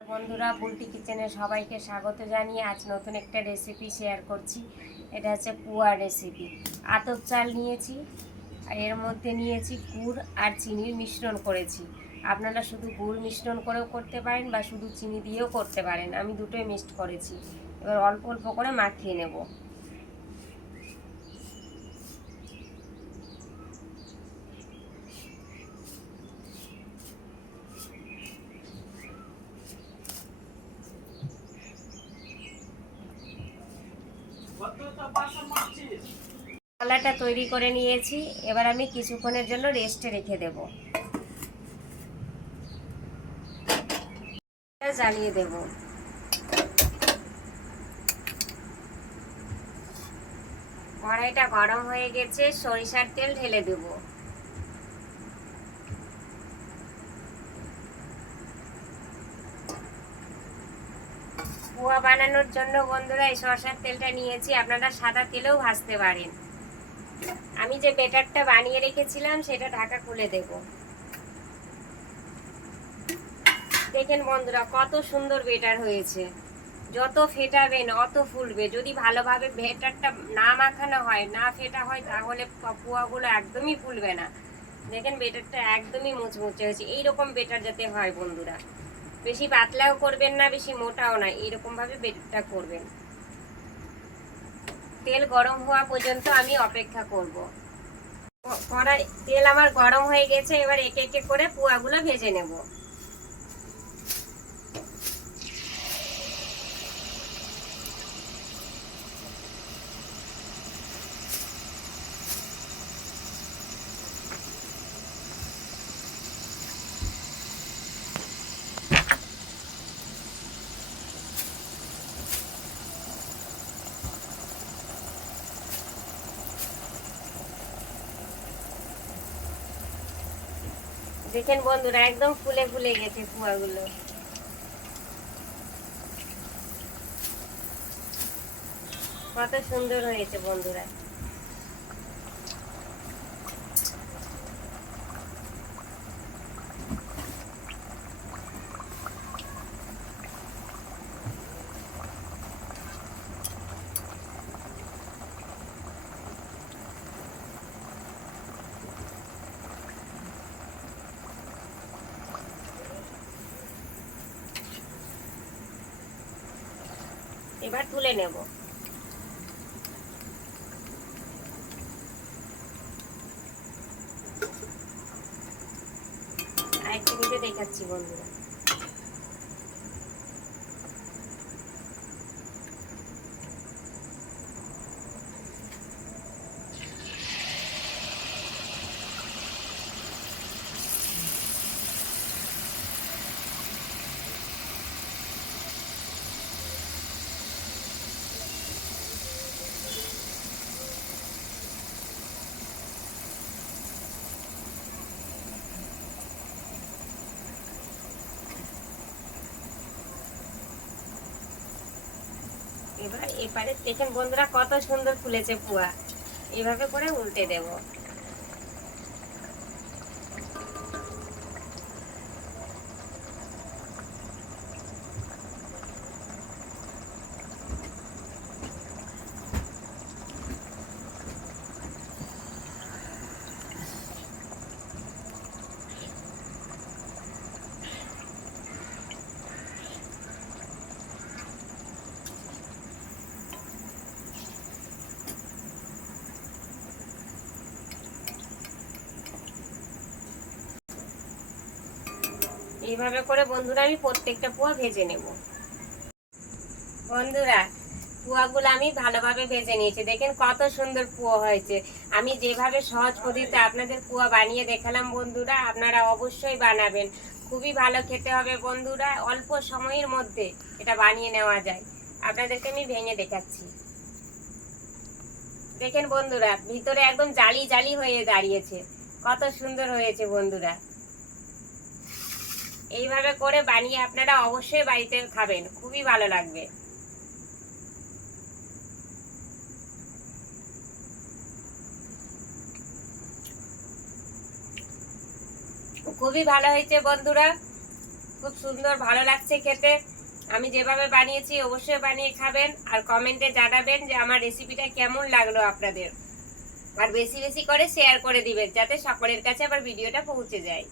বন্ধুরা, বুলটি কিচেনে সবাইকে স্বাগত জানিয়ে আজ নতুন একটা রেসিপি শেয়ার করছি। এটা হচ্ছে পুয়া রেসিপি। আতপ চাল নিয়েছি আর এর মধ্যে নিয়েছি গুড় আর চিনির মিশ্রণ করেছি। আপনারা শুধু গুড় মিশ্রণ করেও করতে পারেন বা শুধু চিনি দিয়েও করতে পারেন। আমি দুটোই মিক্সড করেছি। এবার অল্প অল্প করে মাখিয়ে নেব। মশলাটা তৈরি করে নিয়েছি। এবার আমি কিছুক্ষণের জন্য রেস্টে রেখে দেব। জ্বালিয়ে দেব। কড়াইটা গরম হয়ে গেছে, সরিষার তেল ঢেলে দেব। পোয়া বানানোর জন্য বন্ধুরা এই সরষের তেলটা নিয়েছি, আপনারা সাদা তেলেও ভাজতে পারেন। আমি যে ব্যাটারটা বানিয়ে রেখেছিলাম সেটা ঢাকা খুলে দেব। দেখেন বন্ধুরা, কত সুন্দর ব্যাটার হয়েছে। যত ফেটাবেন অত ফুলবে। যদি ভালোভাবে ব্যাটারটা না মাখানো হয়, না ফেটা হয়, তাহলে পোয়াগুলো একদমই ফুলবে না। দেখেন ব্যাটারটা একদমই মুচমুচে হয়েছে। এইরকম ব্যাটার যাতে হয় বন্ধুরা। বেশি পাতলাও করবেন না, বেশি মোটাও না, এইরকম ভাবে ব্যাটারটা করবেন। তেল গরম হওয়া পর্যন্ত আমি অপেক্ষা করব। কড়াই তেল আমার গরম হয়ে গেছে। এবার একে একে করে পোয়াগুলো ভেজে নেব। দেখেন বন্ধুরা, একদম ফুলে ফুলে গেছে পোয়াগুলো। কত সুন্দর হয়েছে বন্ধুরা। এবার তুলে নেব। আরেকটা ভিডিও দেখাচ্ছি বন্ধুরা। এবার এপারে দেখেন বন্ধুরা, কত সুন্দর ফুলেছে পোয়া। এইভাবে করে উল্টে দেব। এইভাবে করে বন্ধুরা আমি প্রত্যেকটা পোয়া ভেজে নেব। বন্ধুরা, পোয়াগুলো আমি ভালোভাবে ভেজে নিয়েছি। দেখেন কত সুন্দর পোয়া হয়েছে। আমি যেভাবে সহজ পদ্ধতিতে আপনাদের পোয়া বানিয়ে দেখালাম বন্ধুরা, আপনারা অবশ্যই বানাবেন। খুবই ভালো খেতে হবে বন্ধুরা। অল্প সময়ের মধ্যে এটা বানিয়ে নেওয়া যায়। আপনাদেরকে আমি ভেঙে দেখাচ্ছি। দেখেন বন্ধুরা, ভিতরে একদম জালি জালি হয়ে দাঁড়িয়েছে। কত সুন্দর হয়েছে বন্ধুরা। এইভাবে করে বানিয়ে আপনারা অবশ্যই বাড়িতে খাবেন, খুবই ভালো লাগবে। খুবই ভালো হয়েছে বন্ধুরা। খুব সুন্দর ভালো লাগছে খেতে। আমি যেভাবে বানিয়েছি অবশ্যই বানিয়ে খাবেন আর কমেন্টে জানাবেন যে আমার রেসিপিটা কেমন লাগলো আপনাদের। আর বেশি বেশি করে শেয়ার করে দিবেন যাতে সকলের কাছে আবার ভিডিওটা পৌঁছে যায়।